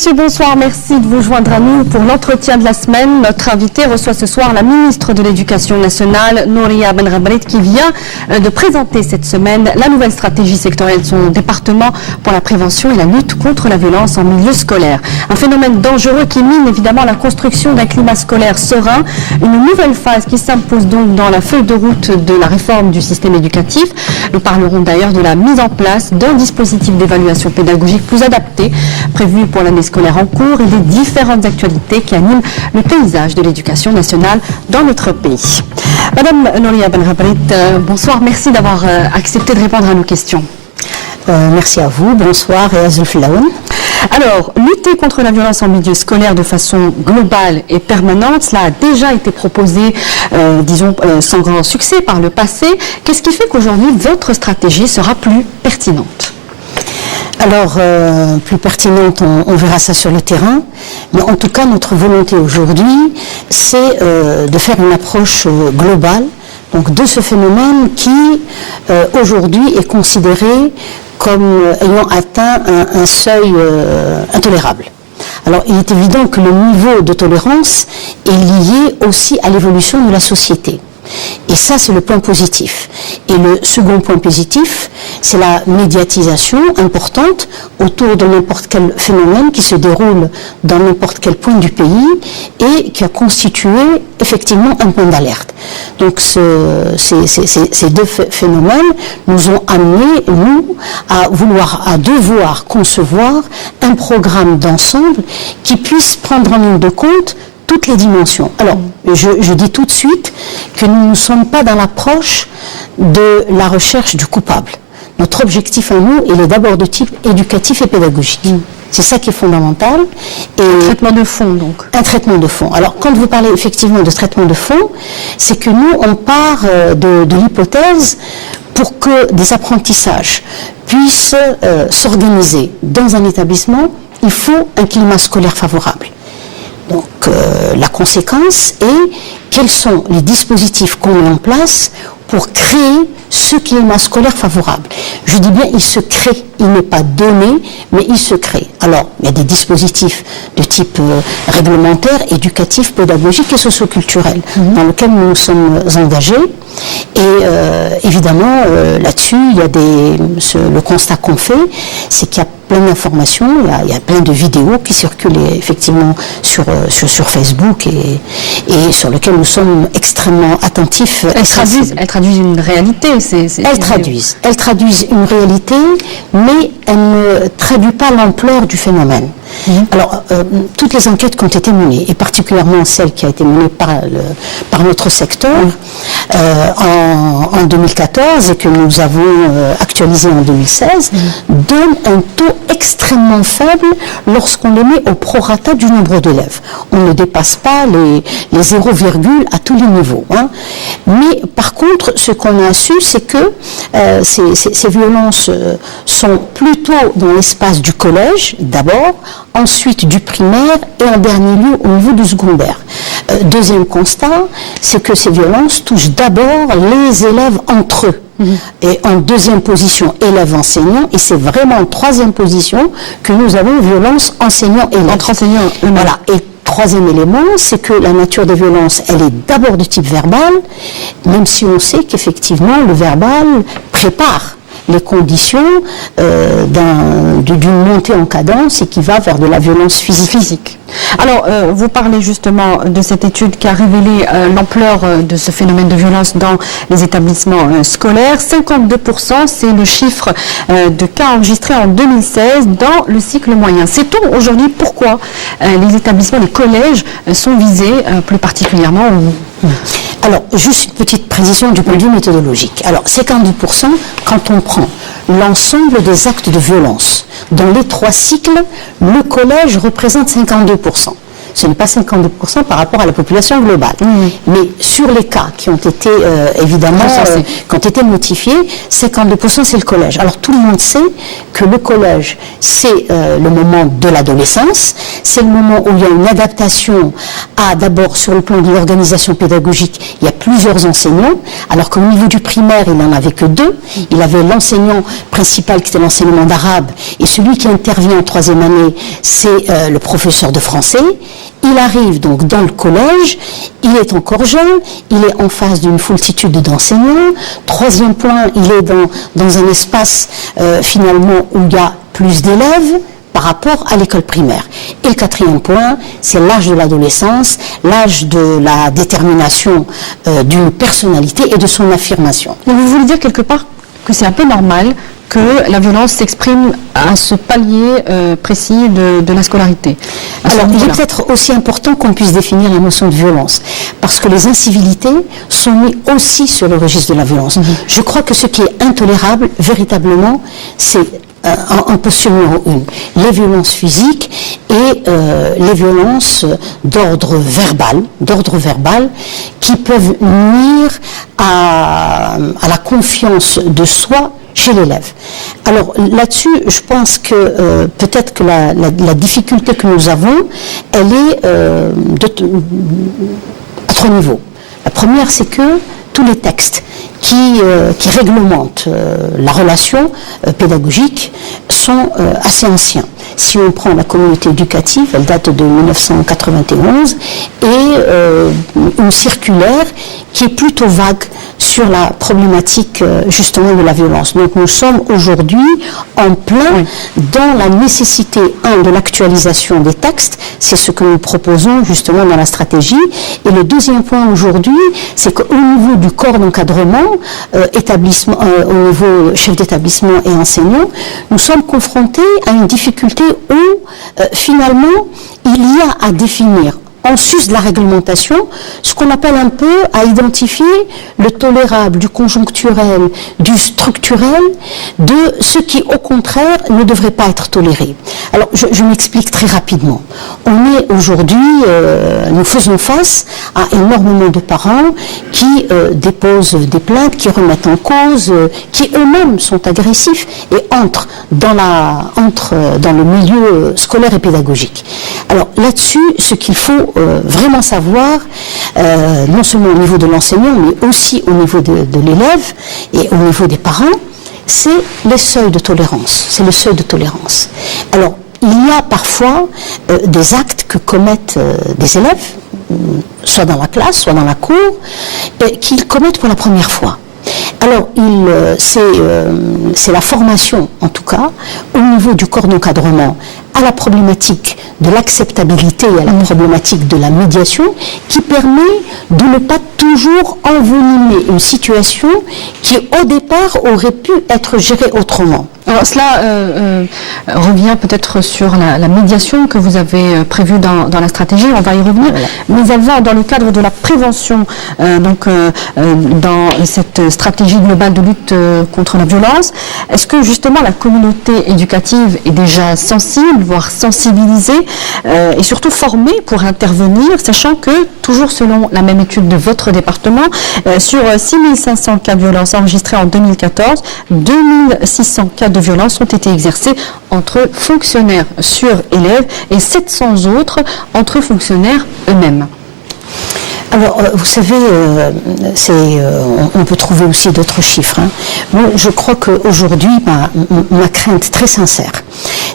messieurs, bonsoir. Merci de vous joindre à nous pour l'entretien de la semaine. Notre invité reçoit ce soir la ministre de l'Éducation nationale, Nouria Benrabrit, qui vient de présenter cette semaine la nouvelle stratégie sectorielle de son département pour la prévention et la lutte contre la violence en milieu scolaire. Un phénomène dangereux qui mine évidemment la construction d'un climat scolaire serein. Une nouvelle phase qui s'impose donc dans la feuille de route de la réforme du système éducatif. Nous parlerons d'ailleurs de la mise en place d'un dispositif d'évaluation pédagogique plus adapté, prévu pour l'année scolaire en cours, et des différentes actualités qui animent le paysage de l'éducation nationale dans notre pays. Madame Nouria Benrabrit, bonsoir, merci d'avoir accepté de répondre à nos questions. Merci à vous, bonsoir et Azul Filaoun. Alors, lutter contre la violence en milieu scolaire de façon globale et permanente, cela a déjà été proposé, sans grand succès par le passé. Qu'est-ce qui fait qu'aujourd'hui, votre stratégie sera plus pertinente ? Alors, plus pertinente, on verra ça sur le terrain. Mais en tout cas, notre volonté aujourd'hui, c'est de faire une approche globale donc, de ce phénomène qui, aujourd'hui, est considéré comme ayant atteint un seuil intolérable. Alors, il est évident que le niveau de tolérance est lié aussi à l'évolution de la société. Et ça, c'est le point positif. Et le second point positif, c'est la médiatisation importante autour de n'importe quel phénomène qui se déroule dans n'importe quel point du pays et qui a constitué effectivement un point d'alerte. Donc ces deux phénomènes nous ont amené, nous, à devoir concevoir un programme d'ensemble qui puisse prendre en ligne de compte toutes les dimensions. Alors, je dis tout de suite que nous ne sommes pas dans l'approche de la recherche du coupable. Notre objectif à nous, il est d'abord de type éducatif et pédagogique. C'est ça qui est fondamental. Et un traitement de fond, donc. Un traitement de fond. Alors, quand vous parlez effectivement de traitement de fond, c'est que nous, on part de l'hypothèse pour que des apprentissages puissent s'organiser dans un établissement, il faut un climat scolaire favorable. Donc, la conséquence est quels sont les dispositifs qu'on met en place pour créer ce climat scolaire favorable. Je dis bien, il se crée, il n'est pas donné, mais il se crée. Alors, il y a des dispositifs de type réglementaire, éducatif, pédagogique et socioculturel, dans lesquels nous nous sommes engagés. Et évidemment, là-dessus, il y a le constat qu'on fait, c'est qu'il y a plein d'informations, il y a plein de vidéos qui circulent effectivement sur Facebook et sur lesquelles nous sommes extrêmement attentifs. Elles traduisent une réalité. Elles traduisent une réalité, mais elles ne traduisent pas l'ampleur du phénomène. Alors, toutes les enquêtes qui ont été menées, et particulièrement celle qui a été menée par notre secteur en 2014 et que nous avons actualisé en 2016, donnent un taux extrêmement faible lorsqu'on les met au prorata du nombre d'élèves. On ne dépasse pas les 0, à tous les niveaux. Mais par contre, ce qu'on a su, c'est que ces violences sont plutôt dans l'espace du collège, d'abord, ensuite du primaire et en dernier lieu au niveau du secondaire. Deuxième constat, c'est que ces violences touchent d'abord les élèves entre eux. Et en deuxième position, élèves-enseignants, et c'est vraiment en troisième position que nous avons violence enseignants-élèves. Entre enseignants eux-mêmes. Voilà. Et troisième élément, c'est que la nature des violences, elle est d'abord de type verbal, même si on sait qu'effectivement le verbal prépare les conditions d'une montée en cadence et qui va vers de la violence physique. Alors, vous parlez justement de cette étude qui a révélé l'ampleur de ce phénomène de violence dans les établissements scolaires. 52%, c'est le chiffre de cas enregistrés en 2016 dans le cycle moyen. Sait-on aujourd'hui pourquoi les établissements, les collèges sont visés plus particulièrement Alors, juste une petite précision du point de vue méthodologique. Alors, 52%, quand on prend l'ensemble des actes de violence dans les 3 cycles, le collège représente 52%. Ce n'est pas 52% par rapport à la population globale. Mais sur les cas qui ont été évidemment qui ont été notifiés, 52% c'est le collège. Alors tout le monde sait que le collège c'est le moment de l'adolescence, c'est le moment où il y a une adaptation à d'abord sur le plan de l'organisation pédagogique, il y a plusieurs enseignants, alors qu'au niveau du primaire il n'en avait que 2. Il avait l'enseignant principal qui était l'enseignement d'arabe et celui qui intervient en 3e année c'est le professeur de français. Il arrive donc dans le collège, il est encore jeune, il est en face d'une foultitude d'enseignants. 3e point, il est dans un espace finalement où il y a plus d'élèves par rapport à l'école primaire. Et le 4e point, c'est l'âge de l'adolescence, l'âge de la détermination d'une personnalité et de son affirmation. Donc vous voulez dire quelque part que c'est un peu normal que la violence s'exprime à ce palier précis de la scolarité. Alors, il est peut-être aussi important qu'on puisse définir la notion de violence, parce que les incivilités sont mises aussi sur le registre de la violence. Je crois que ce qui est intolérable, véritablement, c'est en position numéro 1, les violences physiques et les violences d'ordre verbal qui peuvent nuire à la confiance de soi chez l'élève. Alors là-dessus, je pense que peut-être que la difficulté que nous avons, elle est à 3 niveaux. La première, c'est que tous les textes qui réglementent la relation pédagogique sont assez anciens. Si on prend la communauté éducative, elle date de 1991, et une circulaire qui est plutôt vague sur la problématique justement de la violence. Donc nous sommes aujourd'hui en plein dans la nécessité, de l'actualisation des textes, c'est ce que nous proposons justement dans la stratégie. Et le 2e point aujourd'hui, c'est qu'au niveau du corps d'encadrement, au niveau chef d'établissement et enseignant, nous sommes confrontés à une difficulté où finalement il y a à définir en sus de la réglementation, ce qu'on appelle un peu à identifier le tolérable, du conjoncturel, du structurel, de ce qui au contraire ne devrait pas être toléré. Alors je m'explique très rapidement. On est aujourd'hui, nous faisons face à énormément de parents qui déposent des plaintes, qui remettent en cause, qui eux-mêmes sont agressifs et entrent dans le milieu scolaire et pédagogique. Alors là-dessus, ce qu'il faut vraiment savoir, non seulement au niveau de l'enseignant, mais aussi au niveau de l'élève et au niveau des parents, c'est les seuils de tolérance. C'est le seuil de tolérance. Alors, il y a parfois des actes que commettent des élèves, soit dans la classe, soit dans la cour, qu'ils commettent pour la première fois. Alors, c'est la formation, en tout cas, au niveau du corps d'encadrement, à la problématique de l'acceptabilité et à la problématique de la médiation qui permet de ne pas toujours envenimer une situation qui, au départ, aurait pu être gérée autrement. Alors cela revient peut-être sur la médiation que vous avez prévue dans la stratégie, on va y revenir, mais avant, dans le cadre de la prévention, dans cette stratégie globale de lutte contre la violence, est-ce que justement la communauté éducative est déjà sensible, voire sensibilisée et surtout formée pour intervenir, sachant que, toujours selon la même étude de votre département, sur 6500 cas de violence enregistrés en 2014, 2600 cas de violence ont été exercées entre fonctionnaires sur élèves et 700 autres entre fonctionnaires eux-mêmes. Alors, vous savez, on peut trouver aussi d'autres chiffres. Moi, je crois qu'aujourd'hui, ma crainte très sincère,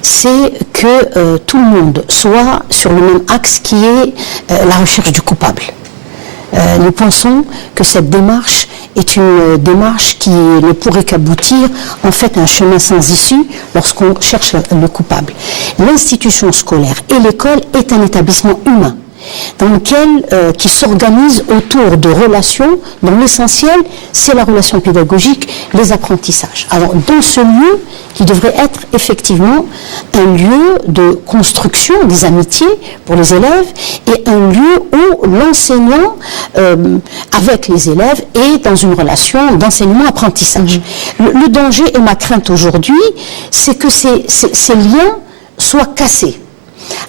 c'est que tout le monde soit sur le même axe qui est la recherche du coupable. Nous pensons que cette démarche est une démarche qui ne pourrait qu'aboutir en fait à un chemin sans issue lorsqu'on cherche le coupable. L'institution scolaire et l'école est un établissement humain dans lequel, qui s'organise autour de relations dont l'essentiel, c'est la relation pédagogique, les apprentissages. Alors, dans ce lieu, qui devrait être effectivement un lieu de construction des amitiés pour les élèves et un lieu où l'enseignant, avec les élèves, est dans une relation d'enseignement-apprentissage. Le danger et ma crainte aujourd'hui, c'est que ces liens soient cassés.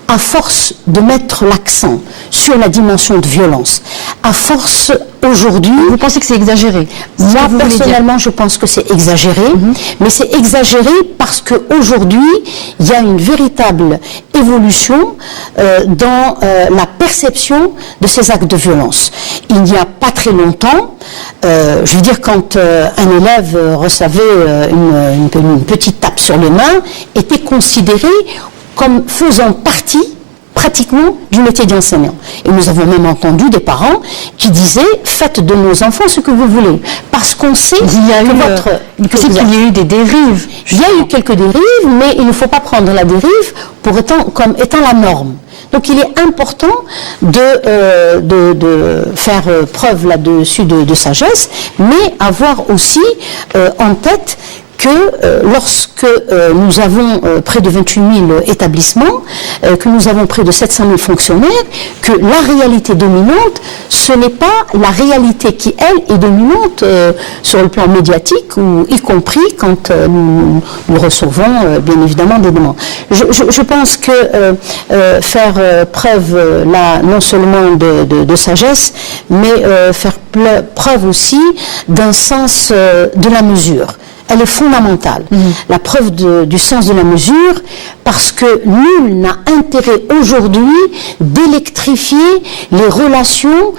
à force de mettre l'accent sur la dimension de violence, à force aujourd'hui... Vous pensez que c'est exagéré? Moi, personnellement, je pense que c'est exagéré, mais c'est exagéré parce qu'aujourd'hui, il y a une véritable évolution dans la perception de ces actes de violence. Il n'y a pas très longtemps, je veux dire, quand un élève recevait une petite tape sur les mains, était considéré comme faisant partie pratiquement du métier d'enseignant. Et nous avons même entendu des parents qui disaient « faites de nos enfants ce que vous voulez ». Parce qu'on sait qu'il y a eu des dérives. Il y a eu quelques dérives, mais il ne faut pas prendre la dérive comme étant la norme. Donc il est important de faire preuve là-dessus de sagesse, mais avoir aussi en tête que lorsque nous avons près de 28 000 établissements, que nous avons près de 700 000 fonctionnaires, que la réalité dominante, ce n'est pas la réalité qui, elle, est dominante sur le plan médiatique, ou y compris quand nous recevons, bien évidemment, des demandes. Je pense que faire preuve, là, non seulement de sagesse, mais faire preuve aussi d'un sens de la mesure. Elle est fondamentale, la preuve du sens de la mesure, parce que nul n'a intérêt aujourd'hui d'électrifier les relations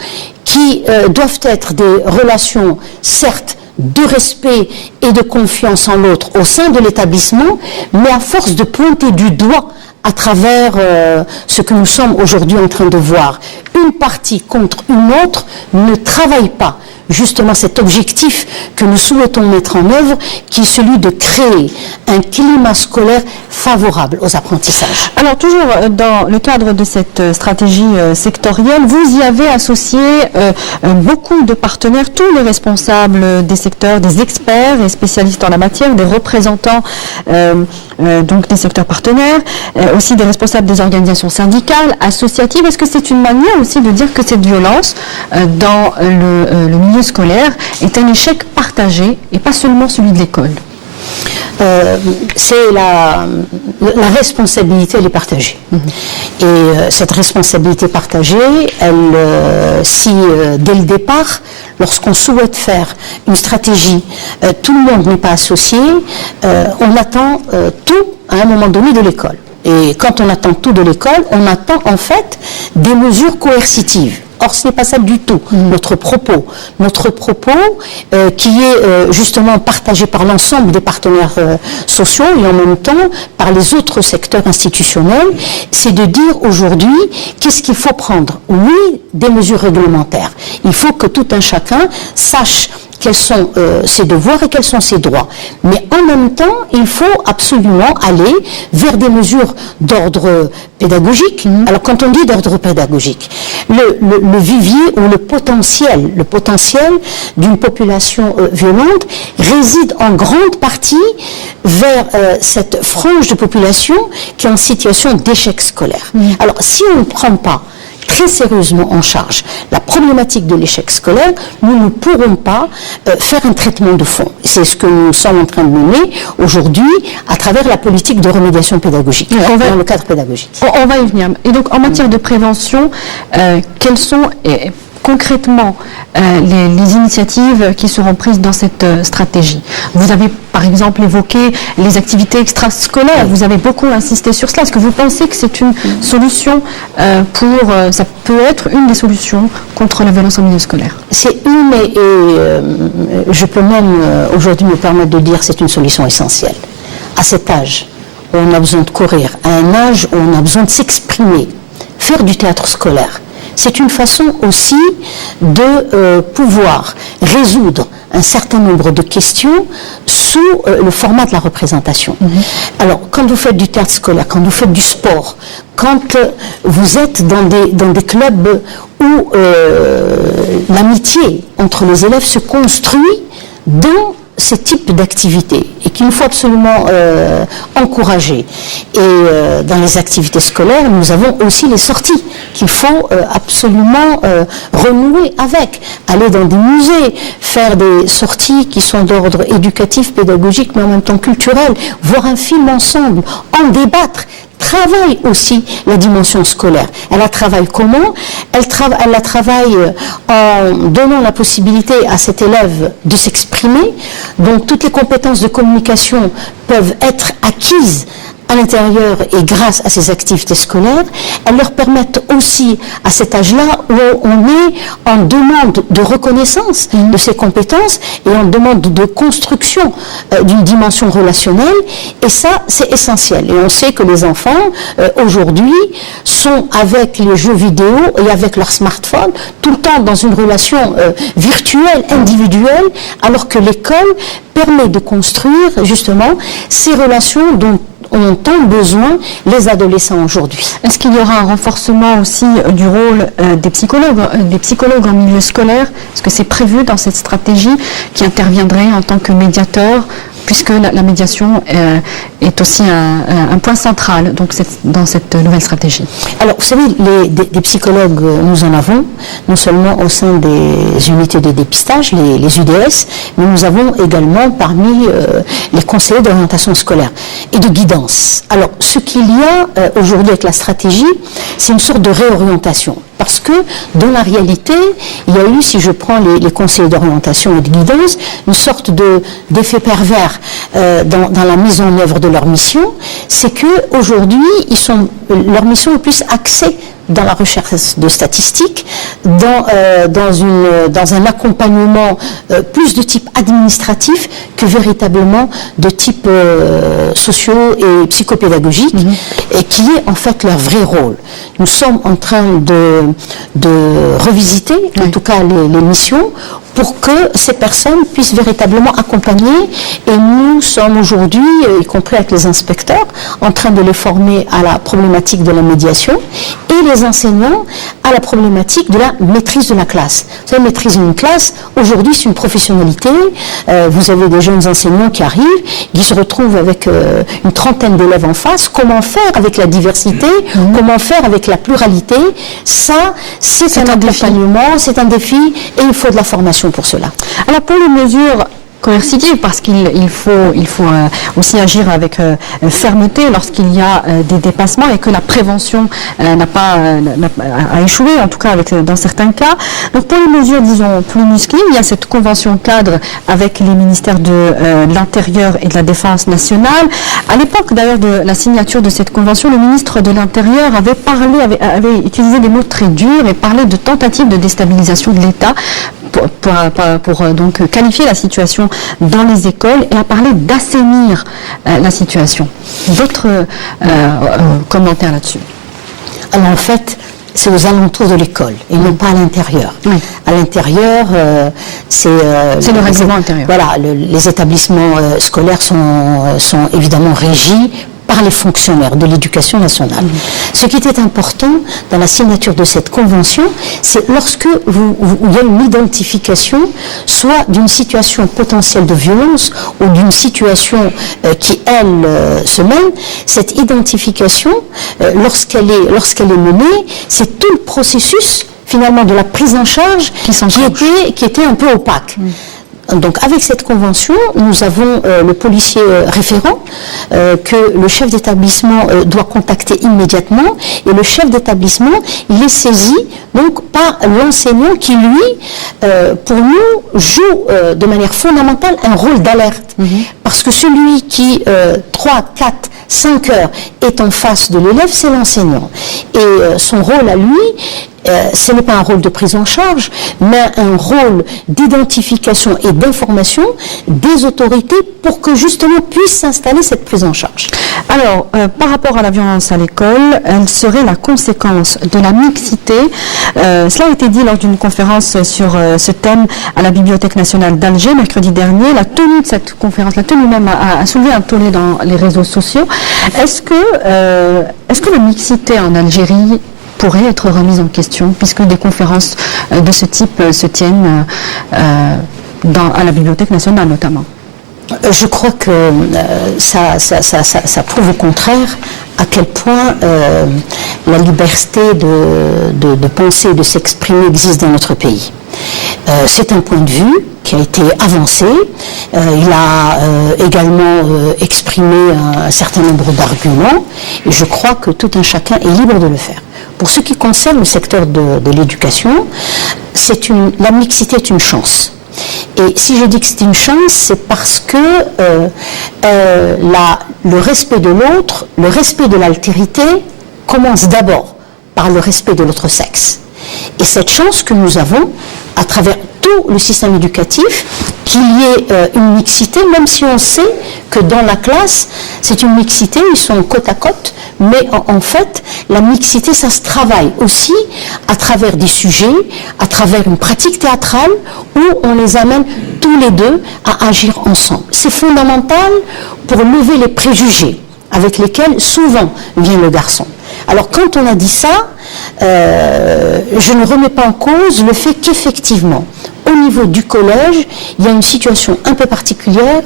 qui doivent être des relations, certes, de respect et de confiance en l'autre au sein de l'établissement, mais à force de pointer du doigt à travers ce que nous sommes aujourd'hui en train de voir, une partie contre une autre ne travaille pas justement cet objectif que nous souhaitons mettre en œuvre, qui est celui de créer un climat scolaire favorable aux apprentissages. Alors toujours dans le cadre de cette stratégie sectorielle, vous y avez associé beaucoup de partenaires, tous les responsables des secteurs, des experts et spécialistes en la matière, des représentants donc des secteurs partenaires, aussi des responsables des organisations syndicales, associatives. Est-ce que c'est une manière aussi de dire que cette violence dans le milieu scolaire est un échec partagé et pas seulement celui de l'école? C'est la responsabilité, elle est partagée. Et cette responsabilité partagée, si dès le départ, lorsqu'on souhaite faire une stratégie, tout le monde n'est pas associé, on attend tout à un moment donné de l'école. Et quand on attend tout de l'école, on attend en fait des mesures coercitives. Or, ce n'est pas ça du tout, notre propos. Notre propos, qui est justement partagé par l'ensemble des partenaires sociaux et en même temps par les autres secteurs institutionnels, c'est de dire aujourd'hui qu'est-ce qu'il faut prendre. Oui, des mesures réglementaires. Il faut que tout un chacun sache quels sont ses devoirs et quels sont ses droits. Mais en même temps, il faut absolument aller vers des mesures d'ordre pédagogique. Alors quand on dit d'ordre pédagogique, le vivier ou le potentiel d'une population violente réside en grande partie vers cette frange de population qui est en situation d'échec scolaire. Alors si on ne prend pas très sérieusement en charge la problématique de l'échec scolaire, nous ne pourrons pas faire un traitement de fond. C'est ce que nous sommes en train de mener aujourd'hui à travers la politique de remédiation pédagogique, dans le cadre pédagogique. On va y venir. Et donc en matière de prévention, quelles sont concrètement les initiatives qui seront prises dans cette stratégie? Vous avez par exemple évoqué les activités extrascolaires, vous avez beaucoup insisté sur cela. Est-ce que vous pensez que c'est une solution ça peut être une des solutions contre la violence en milieu scolaire? C'est une et je peux même aujourd'hui me permettre de dire que c'est une solution essentielle. À cet âge où on a besoin de courir, à un âge où on a besoin de s'exprimer, faire du théâtre scolaire, c'est une façon aussi de pouvoir résoudre un certain nombre de questions sous le format de la représentation. Alors, quand vous faites du théâtre scolaire, quand vous faites du sport, quand vous êtes dans des clubs où l'amitié entre les élèves se construit dans ces types d'activités et qu'il faut absolument encourager. Et dans les activités scolaires, nous avons aussi les sorties qu'il faut absolument renouer avec. Aller dans des musées, faire des sorties qui sont d'ordre éducatif, pédagogique, mais en même temps culturel, voir un film ensemble, en débattre. travaille aussi la dimension scolaire. Elle la travaille comment? Elle la travaille en donnant la possibilité à cet élève de s'exprimer. Donc toutes les compétences de communication peuvent être acquises à l'intérieur et grâce à ces activités scolaires. Elles leur permettent aussi, à cet âge-là, où on est en demande de reconnaissance de ces compétences et en demande de construction d'une dimension relationnelle. Et ça, c'est essentiel. Et on sait que les enfants, aujourd'hui, sont avec les jeux vidéo et avec leur smartphone, tout le temps dans une relation virtuelle, individuelle, alors que l'école permet de construire, justement, ces relations dont ont tant besoin les adolescents aujourd'hui. Est-ce qu'il y aura un renforcement aussi du rôle des psychologues en milieu scolaire? Est-ce que c'est prévu dans cette stratégie qui interviendrait en tant que médiateur, puisque la médiation est aussi un point central donc dans cette nouvelle stratégie? Alors, vous savez, des psychologues, nous en avons, non seulement au sein des unités de dépistage, les UDS, mais nous avons également parmi les conseillers d'orientation scolaire et de guidance. Alors, ce qu'il y a aujourd'hui avec la stratégie, c'est une sorte de réorientation. Parce que, dans la réalité, il y a eu, si je prends les conseillers d'orientation et de guidance, une sorte d'effet pervers dans la mise en œuvre de leur mission, c'est que aujourd'hui, leur mission est plus axée dans la recherche de statistiques, dans un accompagnement plus de type administratif que véritablement de type socio- et psychopédagogique, et qui est en fait leur vrai rôle. Nous sommes en train de revisiter, en tout cas les missions, pour que ces personnes puissent véritablement accompagner. Et nous sommes aujourd'hui, y compris avec les inspecteurs, en train de les former à la problématique de la médiation et les enseignants à la problématique de la maîtrise de la classe. Vous savez, maîtriser une classe, aujourd'hui, c'est une professionnalité. Vous avez des jeunes enseignants qui arrivent, qui se retrouvent avec une trentaine d'élèves en face. Comment faire avec la diversité? Comment faire avec la pluralité? Ça, c'est un accompagnement, c'est un défi, et il faut de la formation pour cela. Alors pour les mesures coercitive, parce qu'il faut aussi agir avec fermeté lorsqu'il y a des dépassements et que la prévention a échoué, en tout cas dans certains cas. Donc pour les mesures, disons, plus musclées, il y a cette convention cadre avec les ministères de l'Intérieur et de la Défense nationale. À l'époque d'ailleurs de la signature de cette convention, le ministre de l'Intérieur avait utilisé des mots très durs et parlé de tentative de déstabilisation de l'État pour donc qualifier la situation dans les écoles et a parlé d'assainir la situation. D'autres commentaires là-dessus? Alors en fait, c'est aux alentours de l'école et non pas à l'intérieur. Oui. À l'intérieur, c'est le règlement intérieur. Voilà, les établissements scolaires sont évidemment régis par les fonctionnaires de l'éducation nationale. Ce qui était important dans la signature de cette convention, c'est lorsque il y a une identification, soit d'une situation potentielle de violence ou d'une situation qui, elle, se mène, cette identification, lorsqu'elle est menée, c'est tout le processus, finalement, de la prise en charge qui était un peu opaque. Donc avec cette convention, nous avons le policier référent que le chef d'établissement doit contacter immédiatement, et le chef d'établissement, il est saisi donc par l'enseignant qui, lui, pour nous, joue de manière fondamentale un rôle d'alerte. Parce que celui qui, 3, 4, 5 heures est en face de l'élève, c'est l'enseignant. Et son rôle à lui, ce n'est pas un rôle de prise en charge, mais un rôle d'identification et d'information des autorités pour que justement puisse s'installer cette prise en charge. Alors, par rapport à la violence à l'école, elle serait la conséquence de la mixité. Cela a été dit lors d'une conférence sur ce thème à la Bibliothèque nationale d'Alger mercredi dernier. La tenue de cette conférence, la tenue même a soulevé un tollé dans les réseaux sociaux. Est-ce que la mixité en Algérie pourrait être remise en question, puisque des conférences de ce type se tiennent à la Bibliothèque nationale notamment? Je crois que ça prouve au contraire à quel point la liberté de penser, de s'exprimer existe dans notre pays. C'est un point de vue qui a été avancé. Il a également exprimé un certain nombre d'arguments et je crois que tout un chacun est libre de le faire. Pour ce qui concerne le secteur de l'éducation, la mixité est une chance. Et si je dis que c'est une chance, c'est parce que le respect de l'autre, le respect de l'altérité commence d'abord par le respect de l'autre sexe. Et cette chance que nous avons, à travers tout le système éducatif, qu'il y ait une mixité, même si on sait que dans la classe, c'est une mixité, ils sont côte à côte, mais en fait, la mixité, ça se travaille aussi à travers des sujets, à travers une pratique théâtrale, où on les amène tous les deux à agir ensemble. C'est fondamental pour lever les préjugés avec lesquels souvent vient le garçon. Alors quand on a dit ça, je ne remets pas en cause le fait qu'effectivement, au niveau du collège, il y a une situation un peu particulière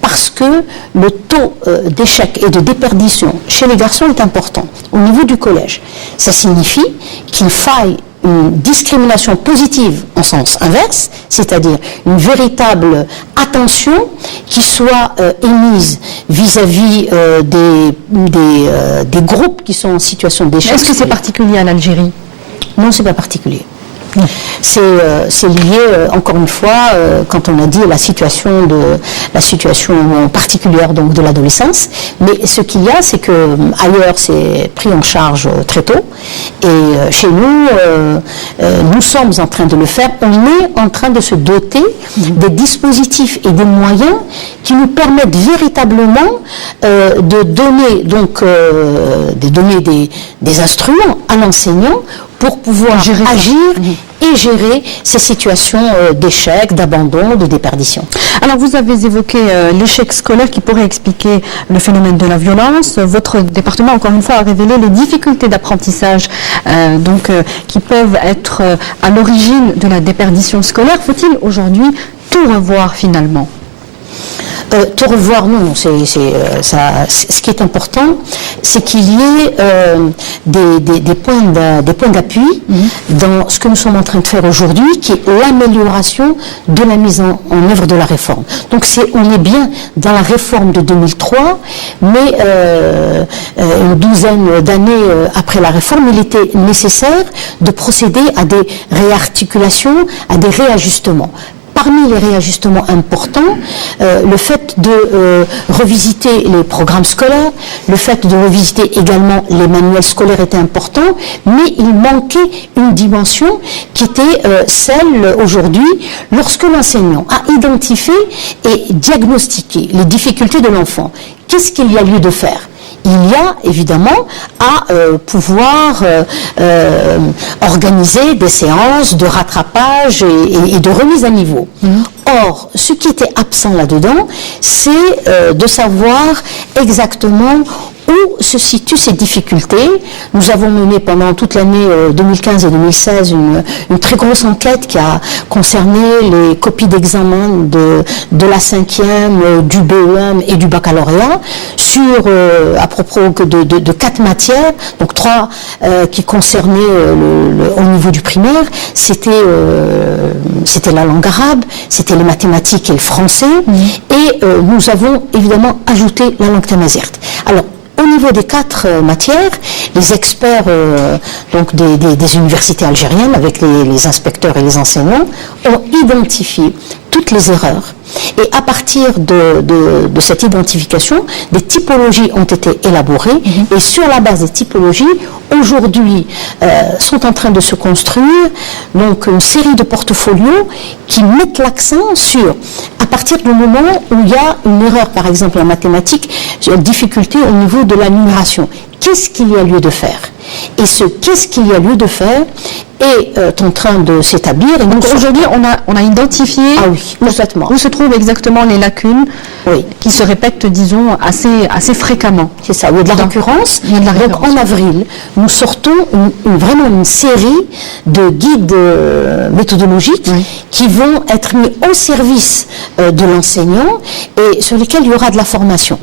parce que le taux d'échec et de déperdition chez les garçons est important au niveau du collège. Ça signifie qu'il faille une discrimination positive en sens inverse, c'est-à-dire une véritable attention qui soit émise vis-à-vis des groupes qui sont en situation d'échec. Est-ce que c'est particulier à l'Algérie? Non, c'est pas particulier. C'est lié, encore une fois, quand on a dit la situation particulière donc de l'adolescence. Mais ce qu'il y a, c'est que ailleurs, c'est pris en charge très tôt. Et chez nous, nous sommes en train de le faire. On est en train de se doter des dispositifs et des moyens qui nous permettent véritablement de donner donc des instruments à l'enseignant pour pouvoir agir et gérer ces situations d'échec, d'abandon, de déperdition. Alors vous avez évoqué l'échec scolaire qui pourrait expliquer le phénomène de la violence. Votre département, encore une fois, a révélé les difficultés d'apprentissage qui peuvent être à l'origine de la déperdition scolaire. Faut-il aujourd'hui tout revoir finalement ? Tout revoir, non. Ce qui est important, c'est qu'il y ait des points d'appui dans ce que nous sommes en train de faire aujourd'hui, qui est l'amélioration de la mise en œuvre de la réforme. Donc on est bien dans la réforme de 2003, mais une douzaine d'années après la réforme, il était nécessaire de procéder à des réarticulations, à des réajustements. Parmi les réajustements importants, le fait de revisiter les programmes scolaires, le fait de revisiter également les manuels scolaires était important, mais il manquait une dimension qui était celle aujourd'hui, lorsque l'enseignant a identifié et diagnostiqué les difficultés de l'enfant. Qu'est-ce qu'il y a lieu de faire ? Il y a évidemment à pouvoir organiser des séances de rattrapage et de remise à niveau. Or, ce qui était absent là-dedans, c'est de savoir exactement où se situent ces difficultés. Nous avons mené pendant toute l'année 2015 et 2016 une très grosse enquête qui a concerné les copies d'examen de la 5e, du BEM et du baccalauréat à propos de 4 matières, donc 3 qui concernaient au niveau du primaire. C'était la langue arabe, c'était les mathématiques et le français, et nous avons évidemment ajouté la langue tamazight. Alors, au niveau des 4 matières, les experts donc des universités algériennes, avec les inspecteurs et les enseignants, ont identifié toutes les erreurs. Et à partir de cette identification, des typologies ont été élaborées. Et sur la base des typologies, aujourd'hui, sont en train de se construire donc une série de portfolios qui mettent l'accent sur, à partir du moment où il y a une erreur, par exemple en mathématiques, une difficulté au niveau de la numération, qu'est-ce qu'il y a lieu de faire ? Et ce qu'est-ce qu'il y a lieu de faire est en train de s'établir. Et donc aujourd'hui, on a identifié où se trouvent exactement les lacunes qui se répètent, disons, assez fréquemment. C'est ça, il y a de la récurrence. Donc en avril, nous sortons vraiment une série de guides méthodologiques qui vont être mis au service de l'enseignant et sur lesquels il y aura de la formation.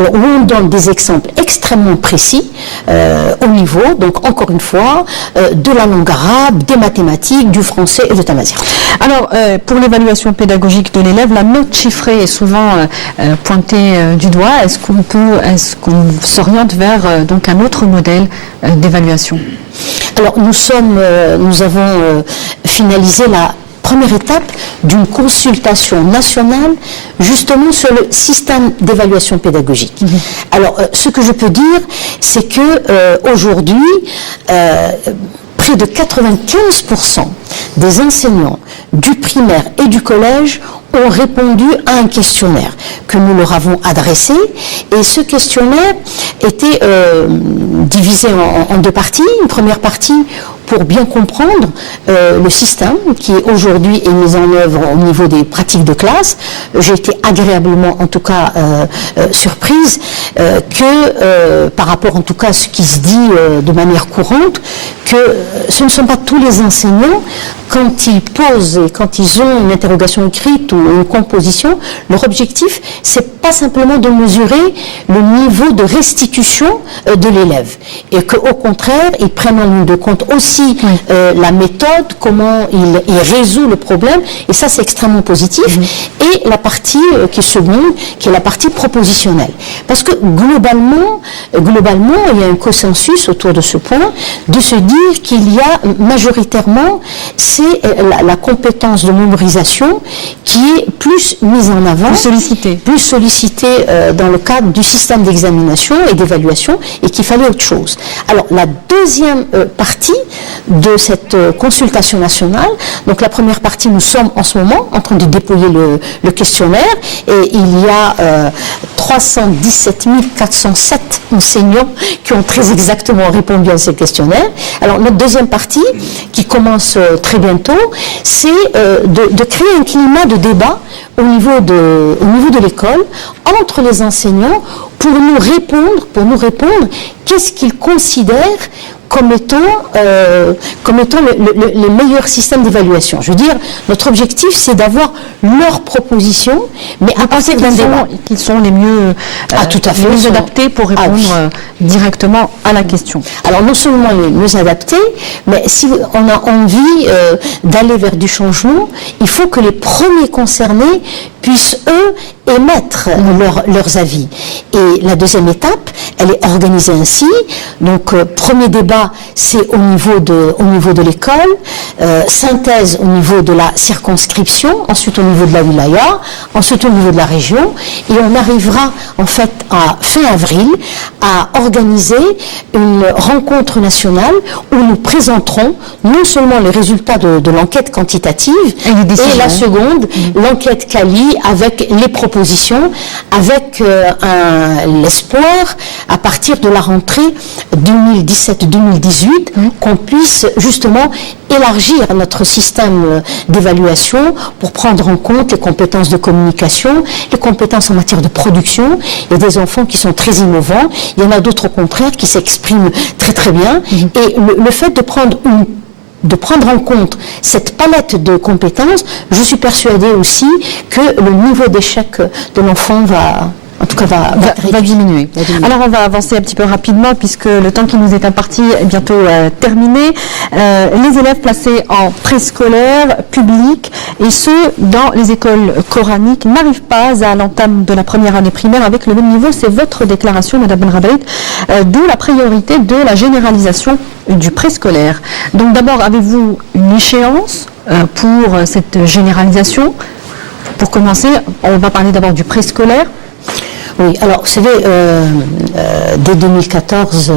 alors où on donne des exemples extrêmement précis au niveau, donc encore une fois, de la langue arabe, des mathématiques, du français et de tamazight. Alors, pour l'évaluation pédagogique de l'élève, la note chiffrée est souvent pointée du doigt. Est-ce qu'on s'oriente vers donc un autre modèle d'évaluation? Alors, nous avons finalisé la première étape d'une consultation nationale justement sur le système d'évaluation pédagogique. Alors, ce que je peux dire, c'est que aujourd'hui, près de 95% des enseignants du primaire et du collège ont répondu à un questionnaire que nous leur avons adressé, et ce questionnaire était divisé en deux parties. Une première partie pour bien comprendre le système qui aujourd'hui est mis en œuvre au niveau des pratiques de classe. J'ai été agréablement en tout cas surprise que par rapport en tout cas à ce qui se dit de manière courante, que ce ne sont pas tous les enseignants, quand ils posent et quand ils ont une interrogation écrite ou une composition, leur objectif, c'est pas simplement de mesurer le niveau de restitution de l'élève, et qu'au contraire, ils prennent en ligne de compte aussi la méthode, comment il résout le problème, et ça c'est extrêmement positif. Et la partie qui est seconde, qui est la partie propositionnelle. Parce que globalement, il y a un consensus autour de ce point, de se dire qu'il y a majoritairement c'est la compétence de mémorisation qui est plus mise en avant, plus sollicitée dans le cadre du système d'examination et d'évaluation, et qu'il fallait autre chose. Alors la deuxième partie de cette consultation nationale, donc la première partie, nous sommes en ce moment en train de déployer le questionnaire, et il y a 317 407 enseignants qui ont très exactement répondu à ce questionnaire. Alors notre deuxième partie, qui commence très bientôt, c'est de créer un climat de débat au niveau de l'école entre les enseignants pour nous répondre qu'est-ce qu'ils considèrent comme étant le meilleur système d'évaluation. Je veux dire, notre objectif, c'est d'avoir leurs propositions, mais à partir d'un débat. Qu'ils sont les mieux, tout à fait, les mieux adaptés pour répondre directement à la question. Alors, non seulement les mieux adaptés, mais si on a envie d'aller vers du changement, il faut que les premiers concernés puissent, eux, émettre leurs avis. Et la deuxième étape, elle est organisée ainsi. Donc, premier débat, c'est au niveau de l'école, synthèse au niveau de la circonscription, ensuite au niveau de la wilaya, ensuite au niveau de la région, et on arrivera en fait à fin avril à organiser une rencontre nationale où nous présenterons non seulement les résultats de l'enquête quantitative, et la seconde, l'enquête quali, avec les propositions, avec l'espoir, à partir de la rentrée 2017-2018, qu'on puisse justement élargir notre système d'évaluation pour prendre en compte les compétences de communication, les compétences en matière de production. Il y a des enfants qui sont très innovants, il y en a d'autres au contraire qui s'expriment très très bien. Et le fait de prendre en compte cette palette de compétences, je suis persuadée aussi que le niveau d'échec de l'enfant va diminuer. Alors on va avancer un petit peu rapidement puisque le temps qui nous est imparti est bientôt terminé. Les élèves placés en préscolaire public et ceux dans les écoles coraniques n'arrivent pas à l'entame de la première année primaire avec le même niveau. C'est votre déclaration, Madame Benrabait, d'où la priorité de la généralisation du préscolaire. Donc d'abord, avez-vous une échéance pour cette généralisation? Pour commencer, on va parler d'abord du préscolaire. Oui, alors vous savez, dès 2014,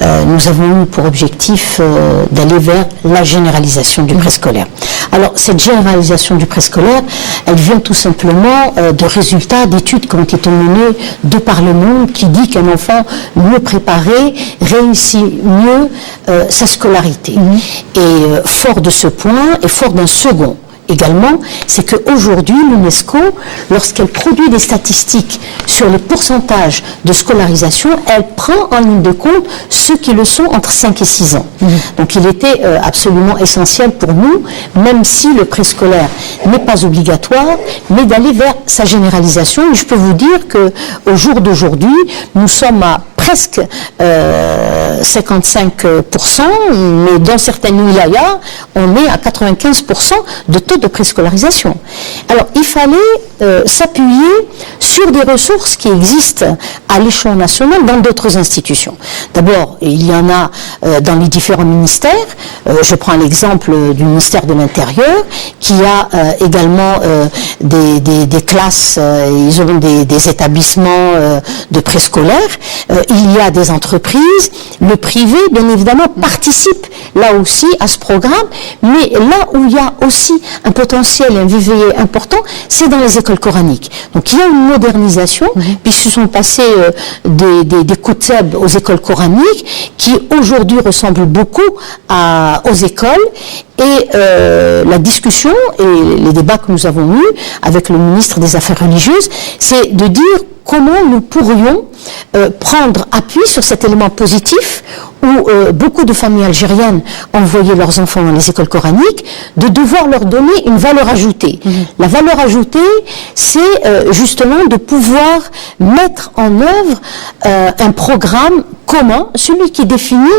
nous avons eu pour objectif d'aller vers la généralisation du préscolaire. Alors cette généralisation du préscolaire, elle vient tout simplement de résultats d'études qui ont été menées de par le monde, qui dit qu'un enfant mieux préparé réussit mieux sa scolarité. Et fort de ce point, et fort d'un second également, c'est qu'aujourd'hui, l'UNESCO, lorsqu'elle produit des statistiques sur les pourcentages de scolarisation, elle prend en ligne de compte ceux qui le sont entre 5 et 6 ans. Donc il était absolument essentiel pour nous, même si le préscolaire n'est pas obligatoire, mais d'aller vers sa généralisation. Et je peux vous dire qu'au jour d'aujourd'hui, nous sommes à presque 55%, mais dans certaines wilayas, on est à 95% de taux de préscolarisation. Alors, il fallait s'appuyer sur des ressources qui existent à l'échelon national dans d'autres institutions. D'abord, il y en a dans les différents ministères. Je prends l'exemple du ministère de l'Intérieur, qui a également des classes, ils ont des établissements de préscolaire. Il y a des entreprises, le privé, bien évidemment, participe là aussi à ce programme, mais là où il y a aussi un potentiel et un vivier important, c'est dans les écoles coraniques. Donc il y a une modernisation, puisqu'ils sont passés des koutab aux écoles coraniques, qui aujourd'hui ressemblent beaucoup aux écoles. Et la discussion et les débats que nous avons eus avec le ministre des Affaires religieuses, c'est de dire comment nous pourrions prendre appui sur cet élément positif où beaucoup de familles algériennes envoyaient leurs enfants dans les écoles coraniques, de devoir leur donner une valeur ajoutée. La valeur ajoutée, c'est justement de pouvoir mettre en œuvre un programme commun, celui qui est défini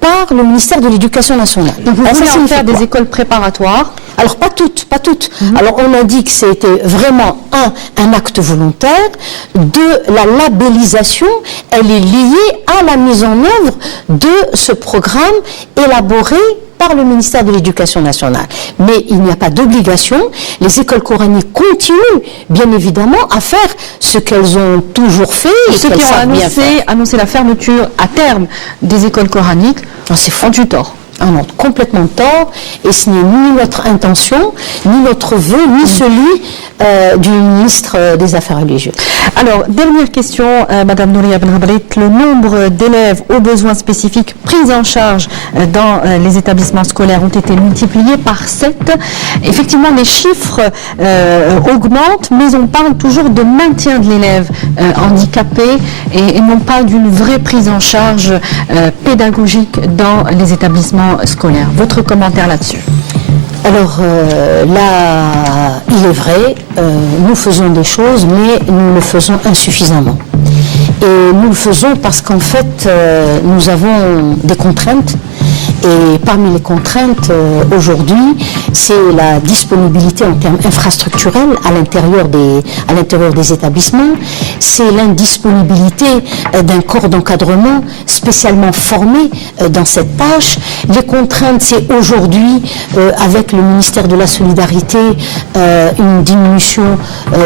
par le ministère de l'Éducation nationale. Donc vous voulez en faire des écoles préparatoires? Alors pas toutes. Alors on a dit que c'était vraiment un acte volontaire. De la labellisation, elle est liée à la mise en œuvre de ce programme élaboré par le ministère de l'Éducation nationale. Mais il n'y a pas d'obligation. Les écoles coraniques continuent, bien évidemment, à faire ce qu'elles ont toujours fait. Et ceux qui ont annoncé la fermeture à terme des écoles coraniques ont eu tort. Ah non, complètement tort, et ce n'est ni notre intention, ni notre vœu, ni celui du ministre des Affaires religieuses. Alors, dernière question, Madame Nouria Ben Rabrit, le nombre d'élèves aux besoins spécifiques pris en charge dans les établissements scolaires ont été multipliés par 7. Effectivement, les chiffres augmentent, mais on parle toujours de maintien de l'élève handicapé et non pas d'une vraie prise en charge pédagogique dans les établissements scolaires. Votre commentaire là-dessus? Alors là, il est vrai, nous faisons des choses, mais nous le faisons insuffisamment. Et nous le faisons parce qu'en fait, nous avons des contraintes. Et parmi les contraintes aujourd'hui, c'est la disponibilité en termes infrastructurels à l'intérieur des établissements, c'est l'indisponibilité d'un corps d'encadrement spécialement formé dans cette tâche. Les contraintes, c'est aujourd'hui, avec le ministère de la Solidarité, une diminution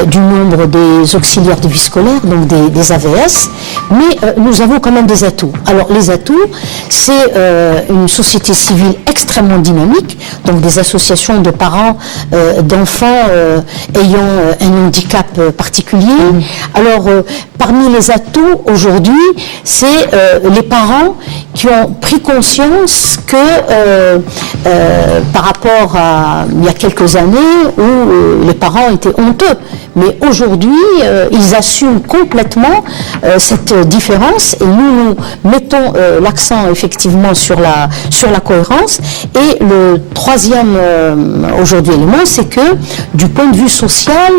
du nombre des auxiliaires de vie scolaire, donc des AVS, mais nous avons quand même des atouts. Alors les atouts, c'est une société civile extrêmement dynamique, donc des associations de parents d'enfants ayant un handicap particulier. Alors parmi les atouts aujourd'hui, c'est les parents qui ont pris conscience que par rapport à il y a quelques années où les parents étaient honteux, mais aujourd'hui ils assument complètement cette différence, et nous mettons l'accent effectivement sur la cohérence. Et le troisième aujourd'hui élément, c'est que du point de vue social,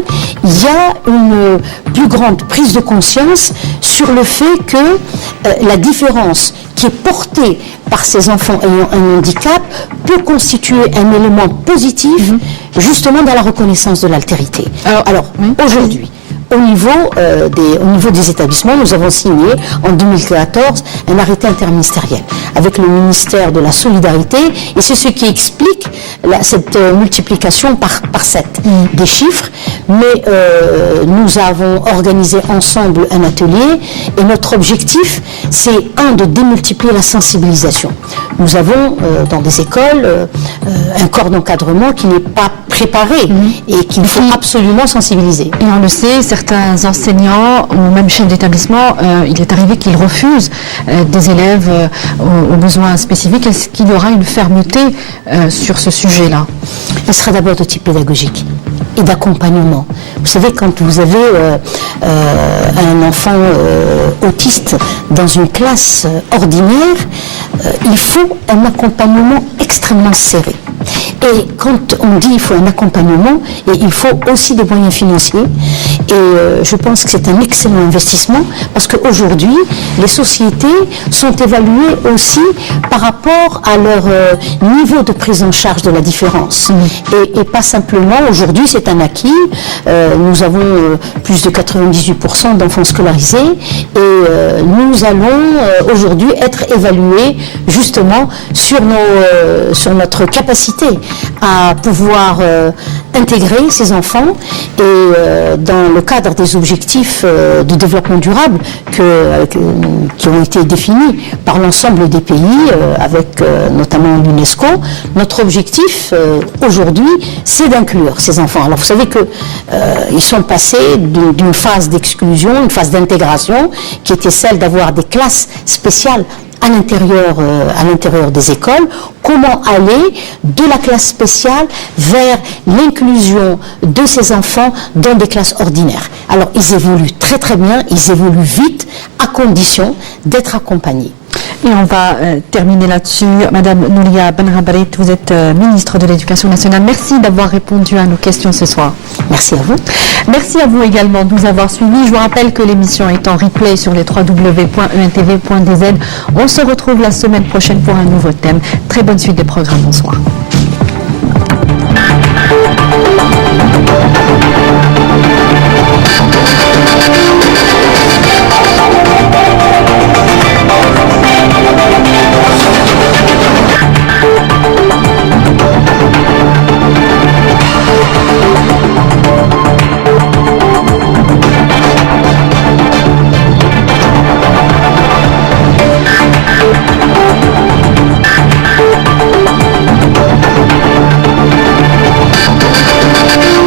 il y a une plus grande prise de conscience sur le fait que la différence qui est portée par ces enfants ayant un handicap peut constituer un élément positif justement dans la reconnaissance de l'altérité. Alors aujourd'hui, au niveau des établissements, nous avons signé en 2014 un arrêté interministériel avec le ministère de la Solidarité, et c'est ce qui explique cette multiplication par 7 des chiffres. Mais nous avons organisé ensemble un atelier, et notre objectif, c'est de démultiplier la sensibilisation. Nous avons dans des écoles un corps d'encadrement qui n'est pas préparé et qu'il faut absolument sensibiliser. Et on le sait, certains enseignants ou même chefs d'établissement, il est arrivé qu'ils refusent des élèves aux besoins spécifiques. Est-ce qu'il y aura une fermeté sur ce sujet-là? Elle sera d'abord de type pédagogique et d'accompagnement. Vous savez, quand vous avez un enfant autiste dans une classe ordinaire, il faut un accompagnement extrêmement serré. Et quand on dit qu'il faut un accompagnement, et il faut aussi des moyens financiers. Et je pense que c'est un excellent investissement parce qu'aujourd'hui, les sociétés sont évaluées aussi par rapport à leur niveau de prise en charge de la différence. Et pas simplement, aujourd'hui c'est un acquis, nous avons plus de 98% d'enfants scolarisés et nous allons aujourd'hui être évalués justement sur notre capacité à pouvoir intégrer ces enfants et dans le cadre des objectifs de développement durable qui ont été définis par l'ensemble des pays avec notamment l'UNESCO, notre objectif aujourd'hui c'est d'inclure ces enfants. Alors vous savez que ils sont passés d'une phase d'exclusion, une phase d'intégration qui était celle d'avoir des classes spéciales à l'intérieur des écoles. Comment aller de la classe spéciale vers l'inclusion de ces enfants dans des classes ordinaires? Alors ils évoluent très très bien, ils évoluent vite, à condition d'être accompagnés. Et on va terminer là-dessus. Madame Nouria Benrabrit, vous êtes ministre de l'Éducation nationale. Merci d'avoir répondu à nos questions ce soir. Merci à vous. Merci à vous également de nous avoir suivis. Je vous rappelle que l'émission est en replay sur les www.entv.dz. On se retrouve la semaine prochaine pour un nouveau thème. Très bonne suite des programmes. Bonsoir.